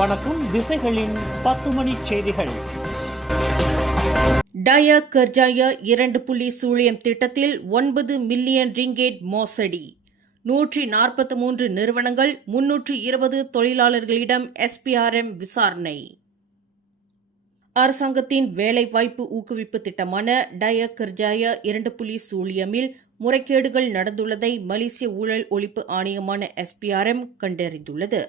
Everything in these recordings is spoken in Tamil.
வணக்கம். திசைகளின் 10 மணி செய்திகள். டய கர்ஜாய 2 சூழியம் திட்டத்தில் 9 மில்லியன் ரிங்கேட் மோசடி. 143 நிறுவனங்கள் 320 தொழிலாளர்களிடம் SPRM விசாரணை. அரசாங்கத்தின் வேலைவாய்ப்பு ஊக்குவிப்பு திட்டமான டய கர்ஜாய 2 சூழியமில் முறைகேடுகள் நடந்துள்ளதை மலேசிய ஊழல் ஒழிப்பு ஆணையமான SPRM கண்டறிந்துள்ளது.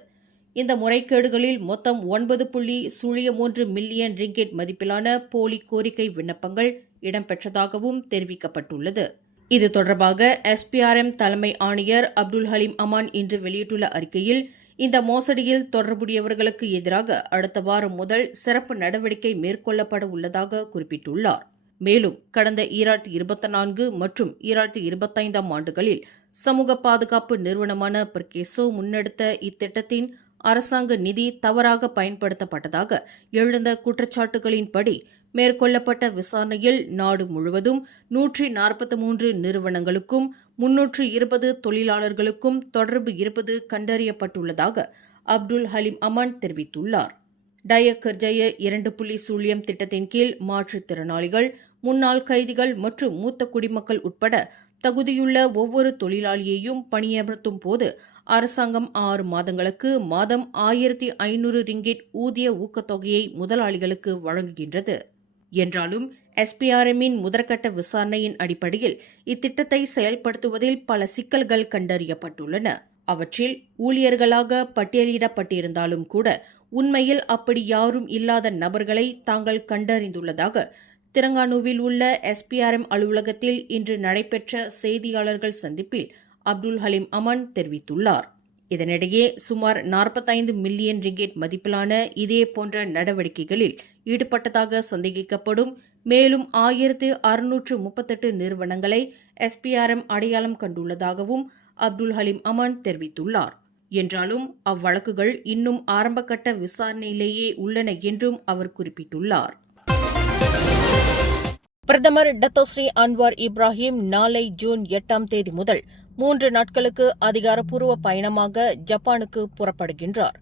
இந்த முறைகேடுகளில் மொத்தம் 9.01 மில்லியன் ரிங்கெட் மதிப்பிலான போலி கோரிக்கை விண்ணப்பங்கள் இடம்பெற்றதாகவும் தெரிவிக்கப்பட்டுள்ளது. இது தொடர்பாக SPRM தலைமை ஆணையர் அப்துல் ஹலீம் அமான் இன்று வெளியிட்டுள்ள அறிக்கையில், இந்த மோசடியில் தொடர்புடையவர்களுக்கு எதிராக அடுத்த வாரம் முதல் சிறப்பு நடவடிக்கை மேற்கொள்ளப்பட உள்ளதாக குறிப்பிட்டுள்ளார். மேலும் கடந்த 2024 மற்றும் 2025 ஆண்டுகளில் சமூக பாதுகாப்பு நிறுவனமான பெர்கேசோ முன்னெடுத்த இத்திட்டத்தின் அரசாங்க நிதி தவறாக பயன்படுத்தப்பட்டதாக எழுந்த குற்றச்சாட்டுகளின்படி மேற்கொள்ளப்பட்ட விசாரணையில் நாடு முழுவதும் 143 நிறுவனங்களுக்கும் 320 தொழிலாளர்களுக்கும் தொடர்பு இருப்பது கண்டறியப்பட்டுள்ளதாக அப்துல் ஹலீம் அமான் தெரிவித்துள்ளார். டய கர்ஜய 2 சூழியம் திட்டத்தின் கீழ் மாற்றுத்திறனாளிகள், முன்னாள் கைதிகள் மற்றும் மூத்த குடிமக்கள் உட்பட தகுதியுள்ள ஒவ்வொரு தொழிலாளியையும் பணியமர்த்தும் போது அரசாங்கம் 6 மாதங்களுக்கு மாதம் 1500 ரிங்கெட் ஊதிய ஊக்கத்தொகையை முதலாளிகளுக்கு வழங்குகின்றது. என்றாலும் SPRMின் முதற்கட்ட விசாரணையின் அடிப்படையில் இத்திட்டத்தை செயல்படுத்துவதில் பல சிக்கல்கள் கண்டறியப்பட்டுள்ளன. அவற்றில் ஊழியர்களாக பட்டியலிடப்பட்டிருந்தாலும் கூட உண்மையில் அப்படி யாரும் இல்லாத நபர்களை தாங்கள் கண்டறிந்துள்ளதாக திரங்கானுவில் உள்ள SPRM அலுவலகத்தில் இன்று நடைபெற்ற செய்தியாளர்கள் சந்திப்பில் அப்துல் ஹலீம் அமான் தெரிவித்துள்ளார். இதனிடையே சுமார் 45 மில்லியன் ரிங்கெட் மதிப்பிலான இதேபோன்ற நடவடிக்கைகளில் ஈடுபட்டதாக சந்தேகிக்கப்படும் மேலும் 1638 நிறுவனங்களை SPRM அடையாளம் கண்டுள்ளதாகவும் அப்துல் ஹலீம் அமான் தெரிவித்துள்ளார். என்றாலும் அவ்வழக்குகள் இன்னும் ஆரம்பகட்ட விசாரணையிலேயே உள்ளன என்றும் அவர் குறிப்பிட்டுள்ளார். பிரதமர் டத்தோஸ்ரீ அன்வார் இப்ராஹிம் நாளை ஜூன் 8 முதல் 3 நாட்களுக்கு அதிகாரப்பூர்வ பயணமாக ஜப்பானுக்கு புறப்படுகின்றார்.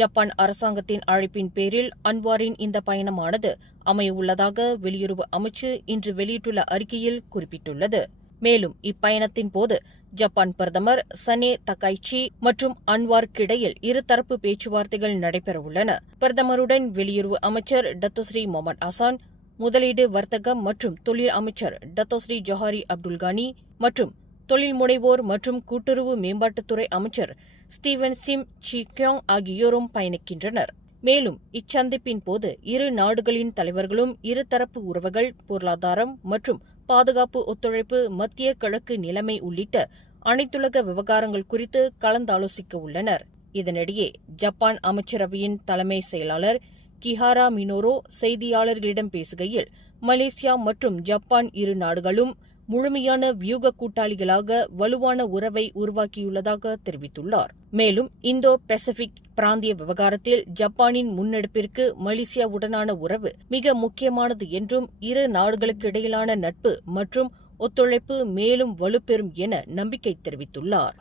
ஜப்பான் அரசாங்கத்தின் அழைப்பின் பேரில் அன்வாரின் இந்த பயணமானது அமையவுள்ளதாக வெளியுறவு அமைச்சு இன்று வெளியிட்டுள்ள அறிக்கையில் குறிப்பிட்டுள்ளது. மேலும் இப்பயணத்தின் போது ஜப்பான் பிரதமர் சனே தகைச்சி மற்றும் அன்வாருக்கிடையில் இருதரப்பு பேச்சுவார்த்தைகள் நடைபெறவுள்ளன. பிரதமருடன் வெளியுறவு அமைச்சர் டத்தோஸ்ரீ முகமது ஹசான், முதலீடு, வர்த்தகம் மற்றும் தொழில் அமைச்சர் டத்தோஸ்ரீ ஜொஹாரி அப்துல்கானி மற்றும் தொழில் முனைவோர் மற்றும் கூட்டுறவு மேம்பாட்டுத்துறை அமைச்சர் ஸ்டீவன் சிம் சிக்யோங் ஆகியோரும் பயணிக்கின்றனர். மேலும் இச்சந்திப்பின் போது இரு நாடுகளின் தலைவர்களும் இருதரப்பு உறவுகள், பொருளாதாரம் மற்றும் பாதுகாப்பு ஒத்துழைப்பு, மத்திய கிழக்கு நிலைமை உள்ளிட்ட அனைத்துலக விவகாரங்கள் குறித்து கலந்தாலோசிக்க உள்ளனர். இதனிடையே ஜப்பான் அமைச்சரவையின் தலைமை செயலாளர் கிஹாரா மினோரோ செய்தியாளர்களிடம் பேசுகையில், மலேசியா மற்றும் ஜப்பான் இரு நாடுகளும் முழுமையான வியூக கூட்டாளிகளாக வலுவான உறவை உருவாக்கியுள்ளதாக தெரிவித்துள்ளார். மேலும் இந்தோ பசிபிக் பிராந்திய விவகாரத்தில் ஜப்பானின் முன்னெடுப்பிற்கு மலேசியாவுடனான உறவு மிக முக்கியமானது என்றும் இரு நாடுகளுக்கு இடையிலான நட்பு மற்றும் ஒத்துழைப்பு மேலும் வலுப்பெறும் என நம்பிக்கை தெரிவித்துள்ளார்.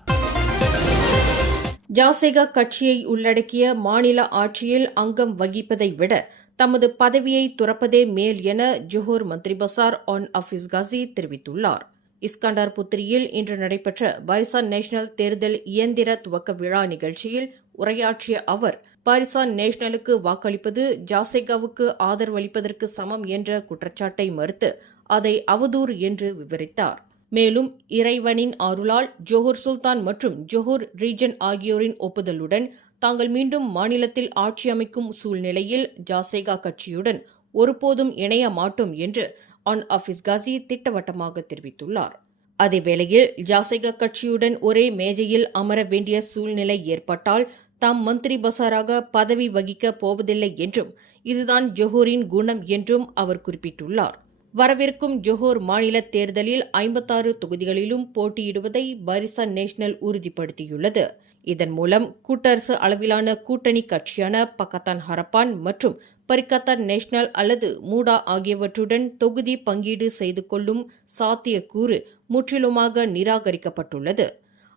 ஜாசேகா கட்சியை உள்ளடக்கிய மாநில ஆட்சியில் அங்கம் வகிப்பதை விட தமது பதவியை துறப்பதே மேல் என ஜொஹோர் மந்திரி பசார் ஆன் அஃபீஸ் காசி தெரிவித்துள்ளார். இஸ்கண்டார் புத்திரியில் இன்று நடைபெற்ற பாரிசான் நேஷனல் தேர்தல் இயந்திர துவக்க விழா நிகழ்ச்சியில் உரையாற்றிய அவர், பாரிசான் நேஷனலுக்கு வாக்களிப்பது ஜாசேகாவுக்கு ஆதரவளிப்பதற்கு சமம் என்ற குற்றச்சாட்டை மறுத்து அதை அவதூறு என்று விவரித்தார். மேலும் இறைவனின் அருளால் ஜொஹோர் சுல்தான் மற்றும் ஜொஹோர் ரீஜன் ஆகியோரின் ஒப்புதலுடன் தாங்கள் மீண்டும் மாநிலத்தில் ஆட்சி அமைக்கும் சூழ்நிலையில் ஜாசேகா கட்சியுடன் ஒருபோதும் இணைய மாட்டோம் என்று ஆன் அஃபீஸ் காசி திட்டவட்டமாக தெரிவித்துள்ளார். அதேவேளையில் ஜாசேகா கட்சியுடன் ஒரே மேஜையில் அமர வேண்டிய சூழ்நிலை ஏற்பட்டால் தாம் மந்திரி பசாராக பதவி வகிக்கப் போவதில்லை என்றும் இதுதான் ஜொஹோரின் குணம் என்றும் அவர் குறிப்பிட்டுள்ளார். வரவிருக்கும் ஜொஹோர் மாநில தேர்தலில் 56 தொகுதிகளிலும் போட்டியிடுவதை பாரிசான் நேஷனல் உறுதிப்படுத்தியுள்ளது. இதன் மூலம் கூட்டரசு அளவிலான கூட்டணி கட்சியான பக்கத்தான் ஹரப்பான் மற்றும் பரிக்கத்தான் நேஷனல் அல்லது மூடா ஆகியவற்றுடன் தொகுதி பங்கீடு செய்து கொள்ளும் சாத்தியக்கூறு முற்றிலுமாக நிராகரிக்கப்பட்டுள்ளது.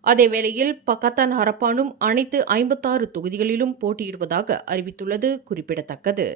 அதேவேளையில் பக்கத்தான் ஹரப்பானும் அனைத்து 56 தொகுதிகளிலும் போட்டியிடுவதாக அறிவித்துள்ளது குறிப்பிடத்தக்கது.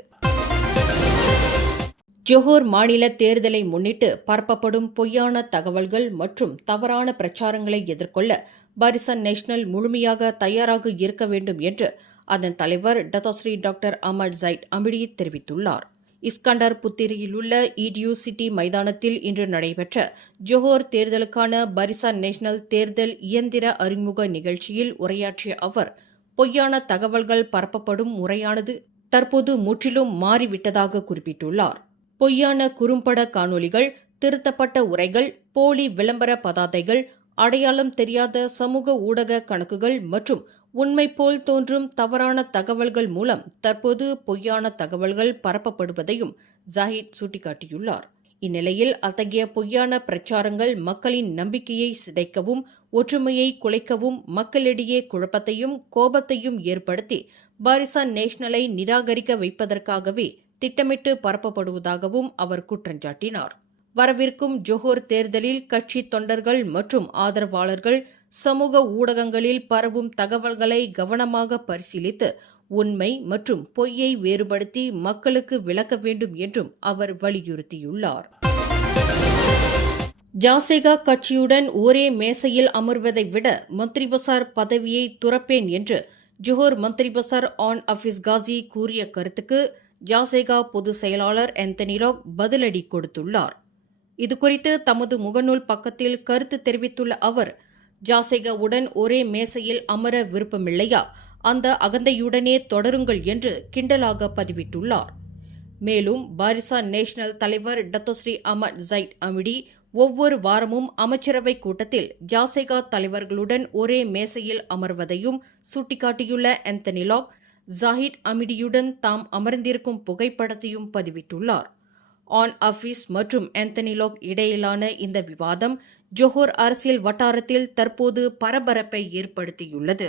ஜொஹோர் மாநில தேர்தலை முன்னிட்டு பரப்பப்படும் பொய்யான தகவல்கள் மற்றும் தவறான பிரச்சாரங்களை எதிர்கொள்ள பாரிசான் நேஷனல் முழுமையாக தயாராக இருக்க வேண்டும் என்று அதன் தலைவர் டத்தோஸ்ரீ டாக்டர் அமட் ஜைட் அமிடி தெரிவித்துள்ளார். இஸ்கண்டர் புத்திரியில் உள்ள இடியூ சிட்டி மைதானத்தில் இன்று நடைபெற்ற ஜொஹோர் தேர்தலுக்கான பாரிசான் நேஷனல் தேர்தல் இயந்திர அறிமுக நிகழ்ச்சியில் உரையாற்றிய அவர், பொய்யான தகவல்கள் பரப்பப்படும் முறையானது தற்போது முற்றிலும் மாறிவிட்டதாக குறிப்பிட்டுள்ளார். பொய்யான குறும்பட காணொலிகள், திருத்தப்பட்ட உரைகள், போலி விளம்பர பதாதைகள், அடையாளம் தெரியாத சமூக ஊடக கணக்குகள் மற்றும் உண்மை போல் தோன்றும் தவறான தகவல்கள் மூலம் தற்போது பொய்யான தகவல்கள் பரப்பப்படுவதையும் ஜாஹிட் சுட்டிக்காட்டியுள்ளார். இந்நிலையில் அத்தகைய பொய்யான பிரச்சாரங்கள் மக்களின் நம்பிக்கையை சிதைக்கவும், ஒற்றுமையை குலைக்கவும், மக்களிடையே குழப்பத்தையும் கோபத்தையும் ஏற்படுத்தி பாரிசான் நேஷனலை நிராகரிக்க வைப்பதற்காகவே திட்டமிட்டு பரப்பப்படுவதாகவும் அவர் குற்றஞ்சாட்டினார். வரவிருக்கும் ஜொஹோர் தேர்தலில் கட்சி தொண்டர்கள் மற்றும் ஆதரவாளர்கள் சமூக ஊடகங்களில் பரவும் தகவல்களை கவனமாக பரிசீலித்து உண்மை மற்றும் பொய்யை வேறுபடுத்தி மக்களுக்கு விளக்க வேண்டும் என்றும் அவர் வலியுறுத்தியுள்ளார். ஜாசேகா கட்சியுடன் ஒரே மேசையில் அமர்வதை விட மந்திரி பசார் பதவியை துறப்பேன் என்று ஜொஹோர் மந்திரி பசார் ஆன் அஃபீஸ் காசி கூறிய கருத்துக்கு ஜாசேகா பொதுச் செயலாளர் ஆந்தனி லாக் பதிலடி கொடுத்துள்ளார். இதுகுறித்து தமது முகநூல் பக்கத்தில் கருத்து தெரிவித்துள்ள அவர், ஜாசேகாவுடன் ஒரே மேசையில் அமர விருப்பமில்லையா, அந்த அகந்தையுடனே தொடருங்கள் என்று கிண்டலாக பதிவிட்டுள்ளார். மேலும் பாரிசான் நேஷனல் தலைவர் டத்தோஸ்ரீ அமட் ஜைட் அமிடி ஒவ்வொரு வாரமும் அமைச்சரவை கூட்டத்தில் ஜாசேகா தலைவர்களுடன் ஒரே மேசையில் அமர்வதையும் சுட்டிக்காட்டியுள்ள ஆந்தனி லாக், ஜாஹிட் அமிடியுடன் தாம் அமர்ந்திருக்கும் புகைப்படத்தையும் பதிவிட்டுள்ளார். ஆன் அஃபீஸ் மற்றும் ஆந்தனி லாக் இடையிலான இந்த விவாதம் ஜொஹோர் அரசியல் வட்டாரத்தில் தற்போது பரபரப்பை ஏற்படுத்தியுள்ளது.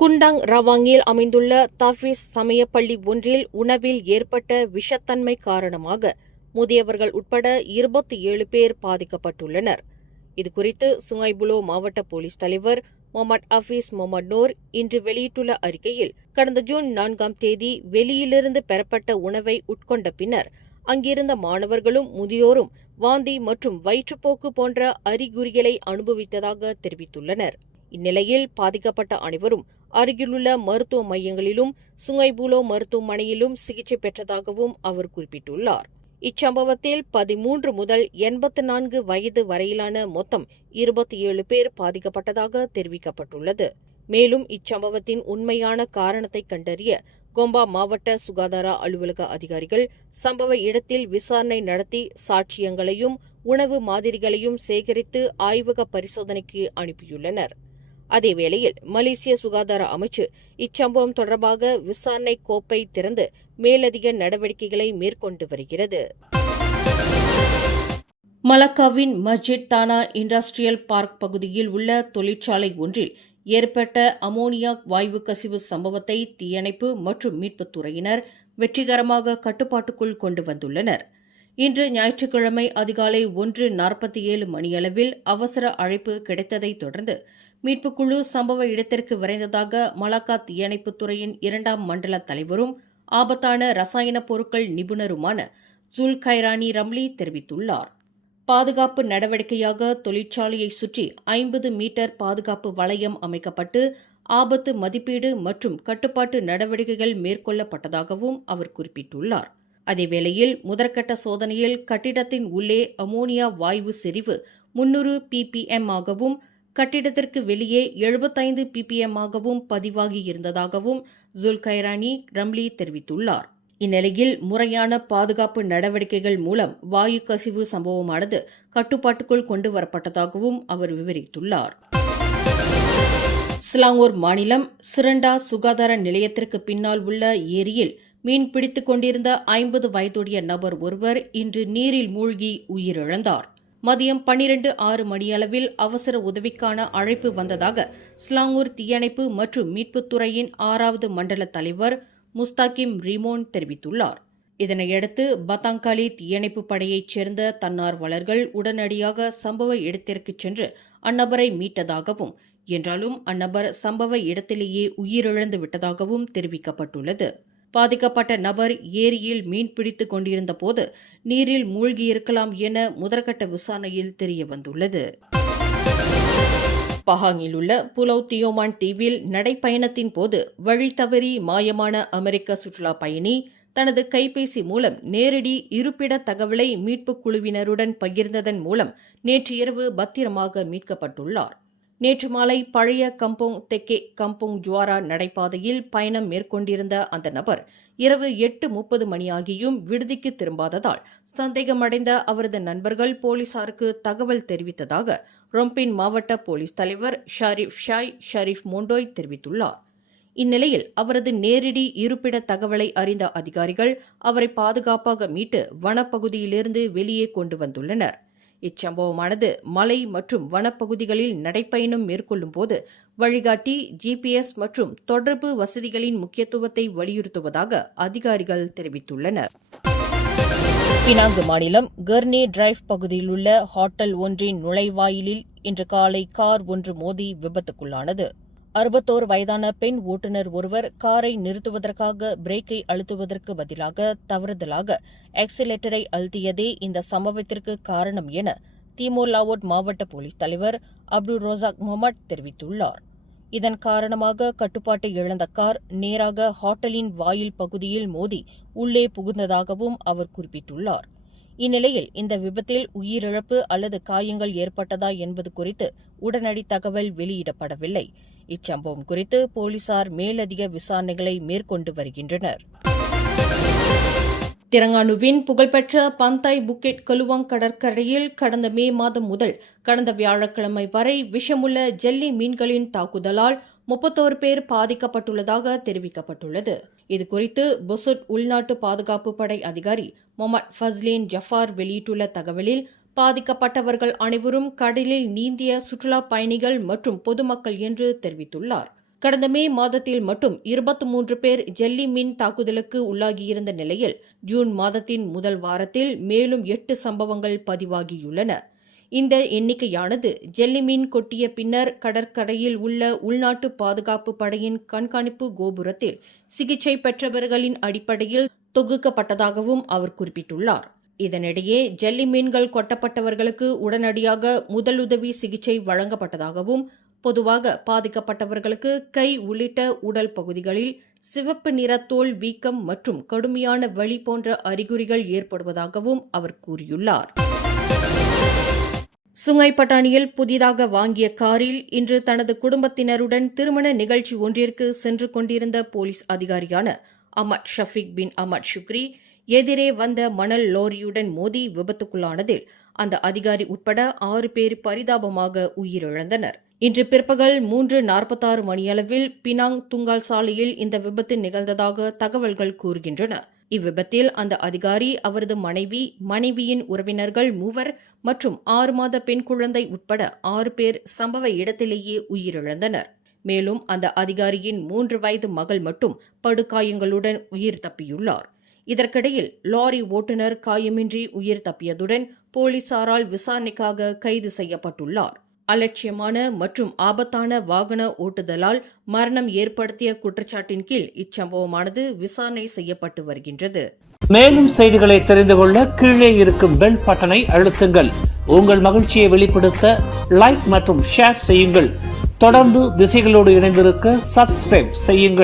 குண்டாங் ரவாங்கில் அமைந்துள்ள தஃபீஸ் சமயப்பள்ளி ஒன்றில் உணவில் ஏற்பட்ட விஷத்தன்மை காரணமாக முதியவர்கள் உட்பட 27 பேர் பாதிக்கப்பட்டுள்ளனர். இதுகுறித்து சுங்கைபுலோ மாவட்ட போலீஸ் தலைவர் முகமது ஹஃபீஸ் முகமது நூர் இன்று வெளியிட்டுள்ள அறிக்கையில், கடந்த ஜூன் 4ஆம் தேதி வெளியிலிருந்து பெறப்பட்ட உணவை உட்கொண்ட பின்னர் அங்கிருந்த மாணவர்களும் முதியோரும் வாந்தி மற்றும் வயிற்றுப்போக்கு போன்ற அறிகுறிகளை அனுபவித்ததாக தெரிவித்துள்ளனர். இந்நிலையில் பாதிக்கப்பட்ட அனைவரும் அருகிலுள்ள மருத்துவ மையங்களிலும் சுங்கைபுலோ மருத்துவமனையிலும் சிகிச்சை பெற்றதாகவும் அவர் குறிப்பிட்டுள்ளார். இச்சம்பவத்தில் 13 முதல் 84 வயது வரையிலான மொத்தம் 27 பேர் பாதிக்கப்பட்டதாக தெரிவிக்கப்பட்டுள்ளது. மேலும் இச்சம்பவத்தின் உண்மையான காரணத்தை கண்டறிய கோம்பா மாவட்ட சுகாதார அலுவலக அதிகாரிகள் சம்பவ இடத்தில் விசாரணை நடத்தி சாட்சியங்களையும் உணவு மாதிரிகளையும் சேகரித்து ஆய்வக பரிசோதனைக்கு அனுப்பியுள்ளனர். அதேவேளையில் மலேசிய சுகாதார அமைச்சு இச்சம்பவம் தொடர்பாக விசாரணை கோப்பை திறந்து மேலதிக நடவடிக்கைகளை மேற்கொண்டு வருகிறது. மலக்காவின் மஸ்ஜித் தானா இண்டஸ்ட்ரியல் பார்க் பகுதியில் உள்ள தொழிற்சாலை ஒன்றில் ஏற்பட்ட அமோனியா வாயு கசிவு சம்பவத்தை தீயணைப்பு மற்றும் மீட்புத் துறையினர் வெற்றிகரமாக கட்டுப்பாட்டுக்குள் கொண்டு வந்துள்ளனர். இன்று ஞாயிற்றுக்கிழமை அதிகாலை 1:47 மணியளவில் அவசர அழைப்பு கிடைத்ததைத் தொடர்ந்து மீட்புக்குழு சம்பவ இடத்திற்கு விரைந்ததாக மலாக்கா தீயணைப்புத் துறையின் 2ஆம் மண்டல தலைவரும் ஆபத்தான ரசாயன பொருட்கள் நிபுணருமான ஜுல்கைரானி ரம்லி தெரிவித்துள்ளார். பாதுகாப்பு நடவடிக்கையாக தொழிற்சாலையை சுற்றி 50 மீட்டர் பாதுகாப்பு வளையம் அமைக்கப்பட்டு ஆபத்து மதிப்பீடு மற்றும் கட்டுப்பாட்டு நடவடிக்கைகள் மேற்கொள்ளப்பட்டதாகவும் அவர் குறிப்பிட்டுள்ளார். அதேவேளையில் முதற்கட்ட சோதனையில் கட்டிடத்தின் உள்ளே அமோனியா வாயு செறிவு 300 ppm ஆகவும் கட்டிடத்திற்கு வெளியே 75 ppm ஆகவும் பதிவாகியிருந்ததாகவும் ஜுல்கைரானி ரம்லி தெரிவித்துள்ளார். இந்நிலையில் முறையான பாதுகாப்பு நடவடிக்கைகள் மூலம் வாயு கசிவு சம்பவமானது கட்டுப்பாட்டுக்குள் கொண்டுவரப்பட்டதாகவும் அவர் விவரித்துள்ளார். ஸ்லாங்கூர் மாநிலம் சிரண்டா சுகாதார நிலையத்திற்கு பின்னால் உள்ள ஏரியில் மீன் பிடித்துக் கொண்டிருந்த 50 வயதுடைய நபர் ஒருவர் இன்று நீரில் மூழ்கி உயிரிழந்தார். மதியம் 12:06 மணியளவில் அவசர உதவிக்கான அழைப்பு வந்ததாக ஸ்லாங்கூர் தீயணைப்பு மற்றும் மீட்புத்துறையின் 6வது மண்டல தலைவர் முஸ்தாகிம் ரிமோன் தெரிவித்துள்ளார். இதனையடுத்து பத்தாங்காலி தீயணைப்பு படையைச் சேர்ந்த தன்னார்வலர்கள் உடனடியாக சம்பவ இடத்திற்கு சென்று அந்நபரை மீட்டதாகவும், என்றாலும் அந்நபர் சம்பவ இடத்திலேயே உயிரிழந்து விட்டதாகவும் தெரிவிக்கப்பட்டுள்ளது. பாதிக்கப்பட்ட நபர் ஏரியில் மீன்பிடித்துக் கொண்டிருந்த போது நீரில் மூழ்கியிருக்கலாம் என முதற்கட்ட விசாரணையில் தெரியவந்துள்ளது. பஹாங்கில் உள்ள புலவ் தியோமான் தீவில் நடைப்பயணத்தின் போது வழி தவறி மாயமான அமெரிக்க சுற்றுலா பயணி தனது கைபேசி மூலம் நேரடி இருப்பிட தகவலை மீட்புக் குழுவினருடன் பகிர்ந்ததன் மூலம் நேற்று இரவு பத்திரமாக மீட்கப்பட்டுள்ளார். நேற்று மாலை பழைய கம்போங் தெக்கே கம்போங் ஜுவாரா நடைபாதையில் பயணம் மேற்கொண்டிருந்த அந்த நபர் இரவு 8:30 மணியாகியும் விடுதிக்கு திரும்பாததால் சந்தேகமடைந்த அவரது நண்பர்கள் போலீசாருக்கு தகவல் தெரிவித்ததாக ரொம்பின் மாவட்ட போலீஸ் தலைவர் ஷரீஃப் மோண்டோய் தெரிவித்துள்ளார். இந்நிலையில் அவரது நேரடி இருப்பிட தகவலை அறிந்த அதிகாரிகள் அவரை பாதுகாப்பாக மீட்டு வனப்பகுதியிலிருந்து வெளியே கொண்டு வந்துள்ளனர். இச்சம்பவமானது மலை மற்றும் வனப்பகுதிகளில் நடைப்பயணம் மேற்கொள்ளும் போது வழிகாட்டி, ஜிபிஎஸ் மற்றும் தொடர்பு வசதிகளின் முக்கியத்துவத்தை வலியுறுத்துவதாக அதிகாரிகள் தெரிவித்துள்ளனர். பினாங்கு மாநிலம் கர்னே டிரைவ் பகுதியிலுள்ள ஹோட்டல் ஒன்றின் நுழைவாயிலில் இன்று காலை கார் ஒன்று மோதி விபத்துக்குள்ளானது. 61 வயதான பெண் ஓட்டுநர் ஒருவர் காரை நிறுத்துவதற்காக பிரேக்கை அழுத்துவதற்கு பதிலாக தவறுதலாக ஆக்சிலேட்டரை அழுத்தியதே இந்த சம்பவத்திற்கு காரணம் என தீமோர் லாவோட் மாவட்ட போலீஸ் தலைவர் அப்துல் ரோசாக் முகமட் தெரிவித்துள்ளார். இதன் காரணமாக கட்டுப்பாட்டை இழந்த கார் நேராக ஹோட்டலின் வாயில் பகுதியில் மோதி உள்ளே புகுந்ததாகவும் அவர் குறிப்பிட்டுள்ளார். இந்நிலையில் இந்த விபத்தில் உயிரிழப்பு அல்லது காயங்கள் ஏற்பட்டதா என்பது குறித்து உடனடி தகவல் வெளியிடப்படவில்லை. இச்சம்பவம் குறித்து போலீசார் மேலதிக விசாரணைகளை மேற்கொண்டு வருகின்றனர். திரங்கானுவின் புகழ்பெற்ற பந்தாய் புக்கெட் கலுவாங் கடற்கரையில் கடந்த மே மாதம் முதல் கடந்த வியாழக்கிழமை வரை விஷமுள்ள ஜெல்லி மீன்களின் தாக்குதலால் 31 பேர் பாதிக்கப்பட்டுள்ளதாக தெரிவிக்கப்பட்டுள்ளது. இதுகுறித்து புசுட் உள்நாட்டு பாதுகாப்பு படை அதிகாரி முகமது ஃபஸ்லேன் ஜஃபார் வெளியிட்டுள்ள தகவலில், பாதிக்கப்பட்டவர்கள் அனைவரும் கடலில் நீந்திய சுற்றுலா பயணிகள் மற்றும் பொதுமக்கள் என்று தெரிவித்துள்ளார். கடந்த மே மாதத்தில் மட்டும் 23 பேர் ஜெல்லி மீன் தாக்குதலுக்கு உள்ளாகியிருந்த நிலையில் ஜூன் மாதத்தின் முதல் வாரத்தில் மேலும் 8 சம்பவங்கள் பதிவாகியுள்ளன. இந்த எண்ணிக்கையானது ஜெல்லி மீன் கொட்டிய பின்னர் கடற்கரையில் உள்ள உள்நாட்டு பாதுகாப்பு படையின் கண்காணிப்பு கோபுரத்தில் சிகிச்சை பெற்றவர்களின் அடிப்படையில் தொகுக்கப்பட்டதாகவும் அவர் குறிப்பிட்டுள்ளார். இதனிடையே ஜெல்லி மீன்கள் கொட்டப்பட்டவர்களுக்கு உடனடியாக முதலுதவி சிகிச்சை வழங்கப்பட்டதாகவும், பொதுவாக பாதிக்கப்பட்டவர்களுக்கு கை உள்ளிட்ட உடல் பகுதிகளில் சிவப்பு நிற தோல் வீக்கம் மற்றும் கடுமையான வலி போன்ற அறிகுறிகள் ஏற்படுவதாகவும் அவர் கூறியுள்ளார். சுங்காய் பட்டாணியில் புதிதாக வாங்கிய காரில் இன்று தனது குடும்பத்தினருடன் திருமண நிகழ்ச்சி ஒன்றிற்கு சென்று கொண்டிருந்த போலீஸ் அதிகாரியான அஹ்மத் ஷஃபீக் பின் அஹ்மத் ஷுக்ரி எதிரே வந்த மணல் லோரியுடன் மோதி விபத்துக்குள்ளானதில் அந்த அதிகாரி உட்பட 6 பேர் பரிதாபமாக உயிரிழந்தனர். இன்று பிற்பகல் 3:46 மணியளவில் பினாங் துங்கால் சாலையில் இந்த விபத்து நிகழ்ந்ததாக தகவல்கள் கூறுகின்றன. இவ்விபத்தில் அந்த அதிகாரி, அவரது மனைவியின் உறவினர்கள் 3 மற்றும் 6 மாத பெண் குழந்தை உட்பட 6 பேர் சம்பவ இடத்திலேயே உயிரிழந்தனர். மேலும் அந்த அதிகாரியின் 3 வயது மகள் மட்டும் படுகாயங்களுடன் உயிர் தப்பியுள்ளார். இதற்கிடையில் லாரி ஓட்டுநர் காயமின்றி உயிர் தப்பியதுடன் போலீசாரால் விசாரணைக்காக கைது செய்யப்பட்டுள்ளார். அலட்சியமான மற்றும் ஆபத்தான வாகன ஓட்டுதலால் மரணம் ஏற்படுத்திய குற்றச்சாட்டின் கீழ் இச்சம்பவமானது விசாரணை செய்யப்பட்டு வருகின்றது. மேலும் செய்திகளை தெரிந்து கொள்ள கீழே இருக்கும் பெல் பட்டனை அழுத்துங்கள். உங்கள் மகிழ்ச்சியை வெளிப்படுத்த லைக் மற்றும் ஷேர் செய்யுங்கள். தொடர்ந்து திசைகளோடு இணைந்திருக்க சப்ஸ்கிரைப் செய்யுங்கள்.